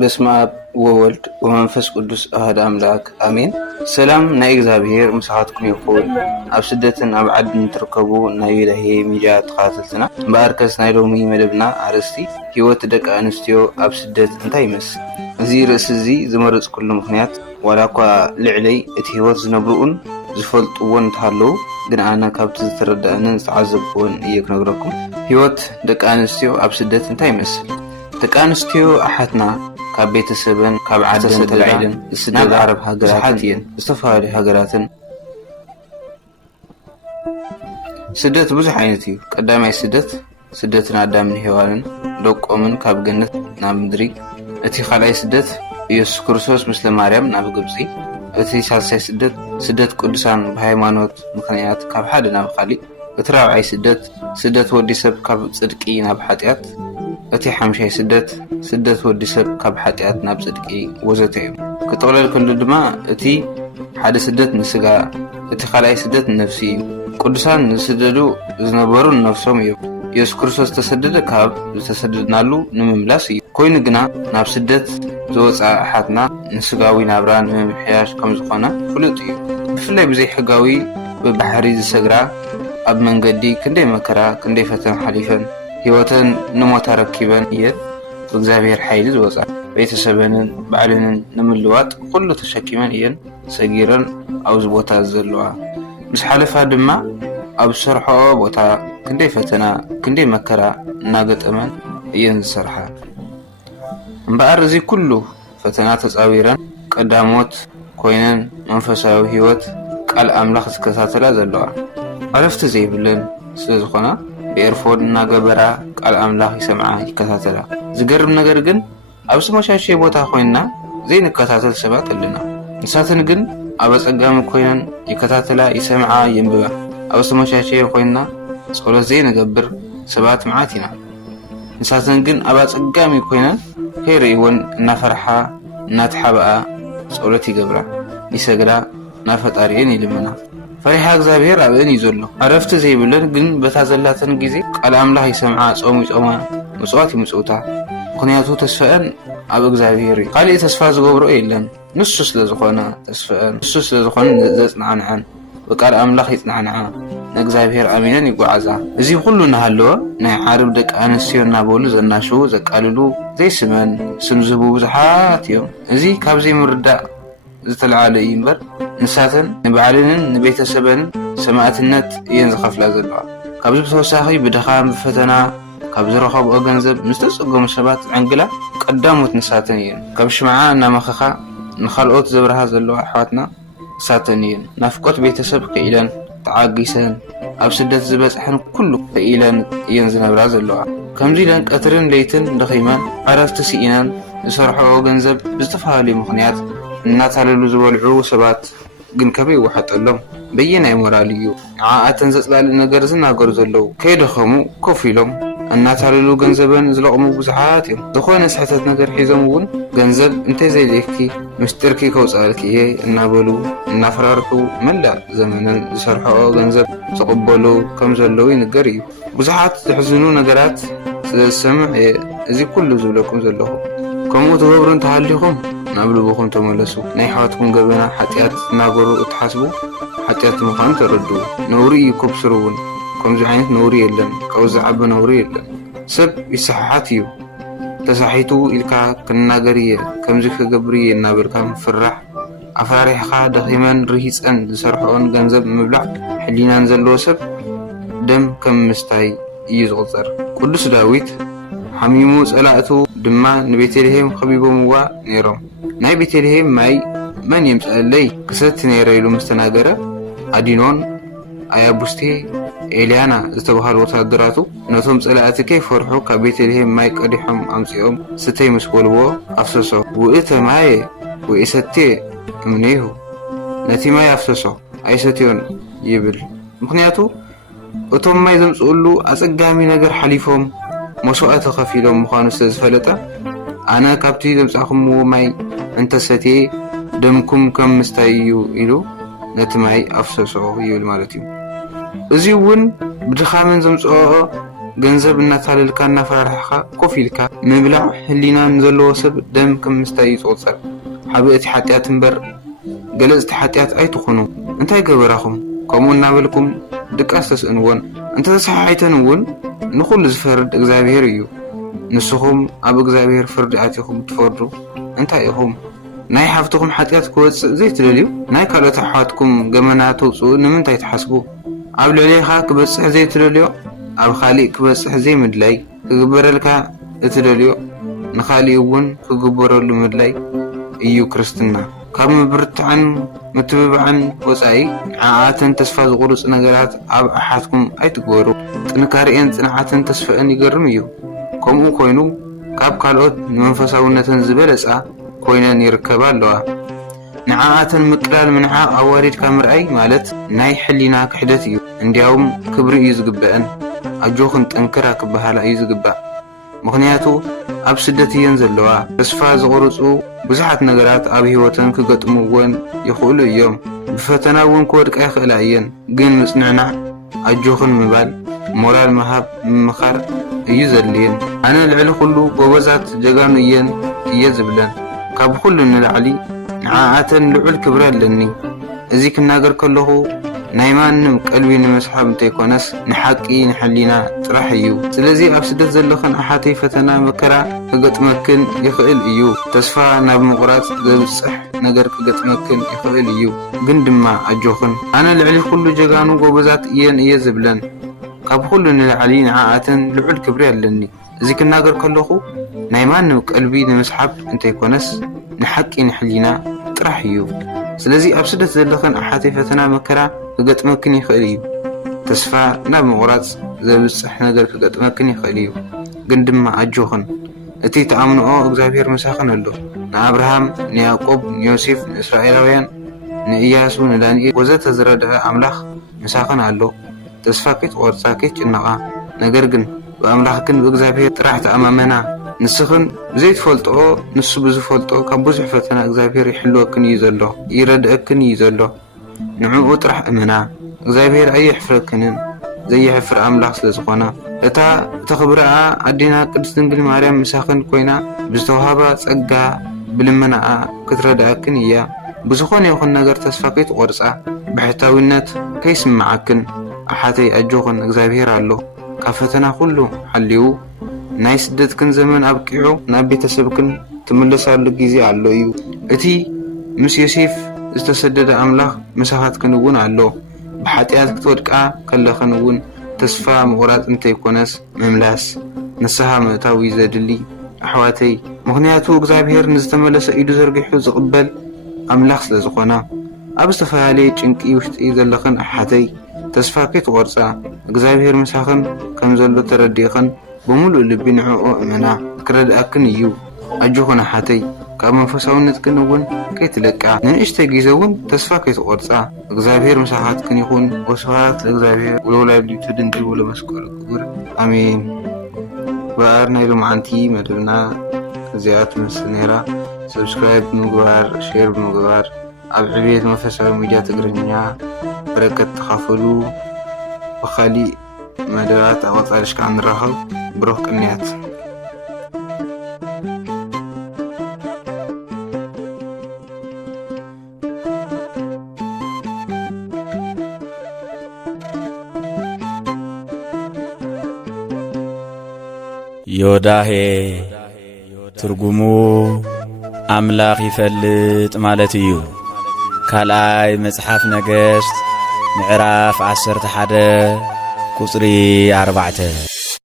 በስመ አብ ወወልድ ወመንፈስ ቅዱስ አሐዱ አምላክ አሜን። ሰላም ናይ እግዚአብሔር ምሳኻትኩም ይኹን። ኣብ ስደትን ኣብ ዓድን ትርከቡ ናይ ዩዳሄ ሚድያ ተኸታተልትና እምበኣርከስ ናይ ሎሚ መደብና ኣርእስቲ ህይወት ደቂ ኣንስትዮ ኣብ ስደት እንታይ ይመስል? እዚ ርእሲ እዚ ዝመረፅኩሉ ምክንያት ዋላ እኳ ልዕለይ እቲ ህይወት ዝነብሩን ዝፈልጥዎን እንተሃለዉ ግን ኣነ ካብቲ ዝተረዳእንን ዝተዓዘብዎን እየ ክነግረኩም። ህይወት ደቂ ኣንስትዮ ኣብ ስደት እንታይ ይመስል? ደቂ ኣንስትዮ ኣሓትና ካብ ቤተሰበን ካብ ዓደን ተላዒለን ናብ ዓረብ ሃገራት እየን ዝተፈላለዩ ሃገራትን። ስደት ብዙሕ ዓይነት እዩ። ቀዳማይ ስደትን ኣዳምን ሔዋንን ደቆምን ካብ ገነት ናብ ምድሪ። እቲ ካልኣይ ስደት ኢየሱስ ክርስቶስ ምስለ ማርያም ናብ ግብፂ። እቲ ሳልሳይ ስደት ቅዱሳን ብሃይማኖት ምክንያት ካብ ሓደ ናብ ካሊእ። እቲ ራብዓይ ስደት ወዲ ሰብ ካብ ጽድቂ ናብ ሓጢኣት። እቲ ሓምሻይ ስደት ወዲ ሰብ ካብ ሓጢኣት ናብ ጽድቂ ወዘተ እዩ። ክጠቕለል ከሎ ድማ እቲ ሓደ ስደት ንስጋ፣ እቲ ካልኣይ ስደት ንነፍሲ እዩ። ቅዱሳን ዝስደዱ ዝነበሩ ነፍሶም እዮም። ኢየሱስ ክርስቶስ ተሰደደ ካብ ዝተሰደድናሉ ንምምላስ እዩ። ኮይኑ ግና ናብ ስደት ዝወፃእ ኣሓትና ንስጋዊ ናብራ ንምምሕያሽ ከም ዝኾነ ፍሉጥ እዩ። ብፍላይ ብዘይ ሕጋዊ ብባሕሪ ዝሰግራ ኣብ መንገዲ ክንደይ መከራ ክንደይ ፈተና ሓሊፈን ህይወተን ንሞታ ረኪበን እየን ብእግዚአብሔር ሓይሊ ዝወፃ። ቤተሰበንን ባዕልንን ንምልዋጥ ኩሉ ተሸኪመን እየን ሰጊረን ኣብዚ ቦታ ዘለዋ። ምስ ሓለፋ ድማ ኣብ ዝሰርሐኦ ቦታ ክንደይ ፈተና ክንደይ መከራ እናገጠመን እየን ዝሰርሓ። እምበኣር እዚ ኩሉ ፈተና ተፃዊረን ቀዳሞት ኮይነን መንፈሳዊ ህይወት ቃል ኣምላኽ ዝከታተላ ዘለዋ። ዕረፍቲ ዘይብለን ስለ ዝኾና ብኤርፎን እናገበራ ቃል ኣምላኽ ይሰምዓ ይከታተላ። ዝገርም ነገር ግን ኣብ ዝተመቻቸየ ቦታ ኮይንና ዘይንከታተል ሰባት ኣለና። ንሳተን ግን ኣብ ኣፀጋሚ ኮይነን ይከታተላ ይሰምዓ የንብባ። ኣብ ዝተመቻቸየ ኮይንና ጸሎት ዘይንገብር ሰባት መዓት ኢና። ንሳተን ግን ኣብ ኣፀጋሚ ኮይነን ከይርእይዎን እናፈርሓ እናተሓበኣ ጸሎት ይገብራ ይሰግዳ ናብ ፈጣሪአን ይልምና። ፈሪሃ እግዚአብሔር ኣብአን እዩ ዘሎ። ዕረፍቲ ዘይብለን ግን በታ ዘላተን ግዜ ቃል ኣምላኽ ይሰምዓ ጾም ይጾማ ምጽዋት ይምጽውታ። ምክንያቱ ተስፈአን ኣብ እግዚአብሔር እዩ። ካልእ ተስፋ ዝገብሮ የለን። ንሱ ስለ ዝኾነ ተስፈአን ንሱ ስለ ዝኾነ ዘጽናዕንዐን በቃል ኣምላኽ ይጽናዕንዓ ንእግዚአብሔር ኣሚነን ይጓዓዛ። እዚ ኩሉ እናሃለወ ናይ ዓረብ ደቂ ኣንስትዮ እናበሉ ዘናሽው ዘቃልሉ ዘይስመን ስም ዝህቡ ብዙሓት እዮም። እዚ ካብ ዘይምርዳእ ዝተለዓለ እዩ እምበር ንሳተን ንባዕልንን ንቤተሰበንን ሰማዕትነት እየን ዝኸፍላ ዘለዋ። ካብዚ ብተወሳኺ ብድኻም ብፈተና ካብ ዝረኸብኦ ገንዘብ ምስ ተጸገሙ ሰባት ዝዕንግላ ቀዳሞት ንሳተን እየን። ካብ ሽምዓ እናመኸኻ ንኻልኦት ዘብርሃ ዘለዋ ኣሕዋትና ንሳተን እየን። ናፍቆት ቤተሰብ ክኢለን ተዓጊሰን ኣብ ስደት ዝበፅሐን ኩሉ ክኢለን እየን ዝነብራ ዘለዋ። ከምዚ ኢለን ቀትርን ለይትን ደኺመን ዕረፍቲ ስኢነን ዝሰርሐኦ ገንዘብ ብዝተፈላለዩ ምኽንያት እናታለሉ ዝበልዑ ሰባት ግን ከበይ ይወሓጠሎም? በየናይ ሞራል እዩ ዓኣተን ዘጽላልእ ነገር ዝናገሩ ዘለዉ። ከይደኸሙ ኮፍ ኢሎም እናታለሉ ገንዘበን ዝለቕሙ ብዙሓት እዮም። ዝኾነ ስሕተት ነገር ሒዞም እውን ገንዘብ እንተይ ዘይለይክቲ ምስጢርኪ ከውፃልኪ እየ እናበሉ እናፈራርሑ መላእ ዘመነን ዝሰርሐኦ ገንዘብ ዝቕበሉ ከም ዘለዉ ይንገር እዩ። ብዙሓት ዝሕዝኑ ነገራት ስለ ዝሰምዕ እየ እዚ ኩሉ ዝብለኩም ዘለኹ። ከምኡ ትገብሩ እንተሃሊኹም ናብ ልብኹም ተመለሱ። ናይ ኣሕዋትኩም ገበና ሓጢኣት እናገሩ እትሓስቡ ሓጢኣት ምዃኑ ተረድኡ። ነውሪ እዩ ከብስሩ እውን። ከምዚ ዓይነት ነውሪ የለን። ካብኡ ዝዓቢ ነውሪ የለን። ሰብ ይሰሓሓት እዩ። ተሳሒቱ ኢልካ ክናገር እየ ከምዚ ክገብር እየ እናበልካ ምፍራሕ ኣፍራሪሕኻ ደኺመን ርሂፀን ዝሰርሐኦን ገንዘብ ምብላዕ ሕሊናን ዘለዎ ሰብ ደም ከም ምስታይ እዩ ዝቑፀር። ቅዱስ ዳዊት ሓሚሙ ጸላእቱ ድማ ንቤተልሔም ከቢቦምዋ ነይሮም። ናይ ቤተልሔም ማይ መን የምጽአለይ ክሰቲ ነይረ ኢሉ ምስተናገረ ኣዲኖን ኣያቡስቴ ኤልያና ዝተባሃሉ ወታደራቱ ነቶም ጸላእቲ ከይፈርሑ ካብ ቤተልሔም ማይ ቀዲሖም ኣምጺኦም ስተይ ምስ በልዎ ኣፍሰሶ። ውእተ ማየ ወኢሰቴ እምኔሁ ነቲ ማይ ኣፍሰሶ ኣይሰትዮን ይብል። ምክንያቱ እቶም ማይ ዘምጽኡሉ ኣጸጋሚ ነገር ሓሊፎም መስዋዕቲ ከፊሎም ምዃኑ ስለ ዝፈለጠ ኣነ ካብቲ ዘምጻእኹምዎ ማይ እንተሰትየ ደምኩም ከም ምስታይ እዩ ኢሉ ነቲ ማይ ኣፍሰሶ ይብል ማለት እዩ። እዚ እውን ብድኻምን ዘምጽኦ ገንዘብ እናታልልካ እናፈራርሕካ ኮፍ ኢልካ ምብላዕ ህሊና ንዘለዎ ሰብ ደም ከም ምስታይ ይጾጸር ሓብእቲ ሓጢያት እምበር ገለጽቲ ሓጢያት ኣይትኾኑ እንታይ ገበራኹም ከምኡ እናበልኩም ድቃስ ተስእንዎን እንተ ተሰሓይተን እውን ንኹሉ ዝፈርድ እግዚአብሔር እዩ ንስኹም ኣብ እግዚአብሔር ፍርዲ ኣቲኹም ትፈርዱ እንታይ ኢኹም ናይ ሓፍትኩም ሓጢያት ክወጽእ ዘይትደልዩ ናይ ካልኦት ኣሕዋትኩም ገመና ተውጽኡ ንምንታይ ትሓስቡ ኣብ ልዕሊኻ ክበጽሕ ዘይትደልዮ ኣብ ኻሊእ ክበጽሕ ዘይምድላይ ክግበረልካ እትደልዮ ንኻሊእ እውን ክግበረሉ ምድላይ እዩ ክርስትና ካብ ምብርትዕን ምትብባዕን ወጻኢ ንዓኣትን ተስፋ ዝቑርጽ ነገራት ኣብ ኣሓትኩም ኣይትግበሩ ጥንካሬን ጽንዓትን ተስፋን ይገርም እዩ ከምኡ ኮይኑ ካብ ካልኦት ንመንፈሳውነትን ዝበለጻ ኮይነን ይርከባ ኣለዋ ንዓኣትን ምቅላል ምንዓቕ ኣዋሪድካ ምርኣይ ማለት ናይ ሕሊና ክሕደት እዩ እንዲያውም ክብሪ እዩ ዝግበአን ኣጆኽን ጠንክራ ክበሃላ እዩ ዝግባእ ምኽንያቱ ኣብ ስደት እየን ዘለዋ ተስፋ ዝቑርጹ ብዙሓት ነገራት ኣብ ህይወተን ክገጥሙዎን ይኽእሉ እዮም ብፈተና እውን ክወድቃ ይኽእላ እየን ግን ምጽንዕናዕ ኣጆኽን ምባል ሞራል መሃብ ምምኻር እዩ ዘድልየን ኣነ ልዕሊ ኩሉ ጎበዛት ጀጋኑ እየን እየ ዝብለን ካብ ኩሉ ንላዕሊ ንዓኣተን ልዑል ክብሪ ኣለኒ እዚ ክናገር ከለኹ ናይ ማንም ቀልቢ ንምስሓብ እንተይኮነስ ንሓቂ ንሕሊና ጥራሕ እዩ ስለዚ ኣብ ስደት ዘለኽን ኣሓተይ ፈተና መከራ ክገጥመክን ይኽእል እዩ ተስፋ ናብ ምቑራጽ ዘብጽሕ ነገር ክገጥመክን ይኽእል እዩ ግን ድማ ኣጆኽን ኣነ ልዕሊ ኩሉ ጀጋኑ ጎበዛት እየን እየ ዝብለን ካብ ኩሉ ንላዕሊ ንዓኣተን ልዑል ክብሪ ኣለኒ እዚ ክናገር ከለኹ ናይ ማንም ቀልቢ ንምስሓብ እንተይኮነስ ንሓቂ ንሕሊና ጥራሕ እዩ ስለዚ ኣብ ስደት ዘለኽን ኣሓተይ ፈተና መከራ ክገጥመክን ይኽእል እዩ ተስፋ ናብ ምቑራጽ ዘብጽሕ ነገር ክገጥመክን ይኽእል እዩ ግን ድማ ኣጆኽን እቲ ተኣምንኦ እግዚአብሔር ምሳኽን ኣሎ ንኣብርሃም ንያዕቆብ ንዮሴፍ ንእስራኤላውያን ንኢያሱ ንዳንኤል ወዘተ ዝረድአ ኣምላኽ ምሳኽን ኣሎ ተስፋ ከይትቖርጻ ከይትጭነቓ ነገር ግን ብኣምላኽክን ብእግዚአብሔር ጥራሕ ተኣማመና ንስኽን ዘይትፈልጦ ንሱ ብዝፈልጦ ካብ ብዙሕ ፈተና እግዚአብሔር ይሕልወክን እዩ ዘሎ ይረድአክን እዩ ዘሎ ንዕኡ ጥራሕ እመና እግዚአብሔር ኣይሕፍረክንን ዘይሕፍር ኣምላኽ ስለ ዝኾነ እታ ተኽብርኣ ኣዴና ቅድስት ድንግል ማርያም ምሳኽን ኮይና ብዝተዋሃባ ጸጋ ብልመናኣ ክትረድአክን እያ ብዝኾነ ይኹን ነገር ተስፋ ከይትቖርጻ ብሕታዊነት ከይስምዓክን ኣሓተይ ኣጆኽን እግዚአብሔር ኣሎ ካብ ፈተና ኩሉ ሓልዩ ናይ ስደትክን ዘመን ኣብቂዑ ናብ ቤተሰብክን ትምለሳሉ ጊዜ ኣሎ እዩ እቲ ምስ ዮሴፍ ዝተሰደደ ኣምላኽ ምሳኻትክን እውን ኣሎ ብሓጢያት ክትወድቃ ከለኽን እውን ተስፋ ምቑራጽ እንተይኮነስ ምምላስ ንስሓ ምእታዊ ዘድሊ ኣሕዋተይ ምኽንያቱ እግዚአብሔር ንዝተመለሰ ኢዱ ዘርጊሑ ዝቕበል ኣምላኽ ስለ ዝኾነ ኣብ ዝተፈላለየ ጭንቂ ውሽጢ ዘለኽን ኣሓተይ ተስፋ ከይትቖርጻ እግዚአብሔር ምሳኽን ከም ዘሎ ተረዲእኽን ብምሉእ ልቢ ንዕኡ እመና ክረድአክን እዩ ኣጆኽን ኣሓተይ ካብ መንፈሳውነትክን እውን ከይትለቃ ንንእሽተይ ግዜ እውን ተስፋ ከይትቖርጻ እግዚአብሔር ምሳኻትክን ይኹን ወስብሐት ለእግዚአብሔር ወለወላዲቱ ድንግል ወለመስቀሉ ክቡር ኣሜን ባር ናይ ሎማዓንቲ መደብና እዚኣ ትመስል ነይራ ሰብስክራይብ ብምግባር ሼር ብምግባር ኣብ ዕብየት መንፈሳዊ ሚድያ ትግርኛ በረከት ተኻፈሉ ብኻሊእ መደባት ኣቐጻሊ ሽካዕ ንራኸብ ብሩኽ ቅንያት ዮዳሄ ትርጉሙ አምላኽ ይፈልጥ ማለት እዩ ካልኣይ መጽሓፍ ነገሥት ምዕራፍ 11 ቁጽሪ 4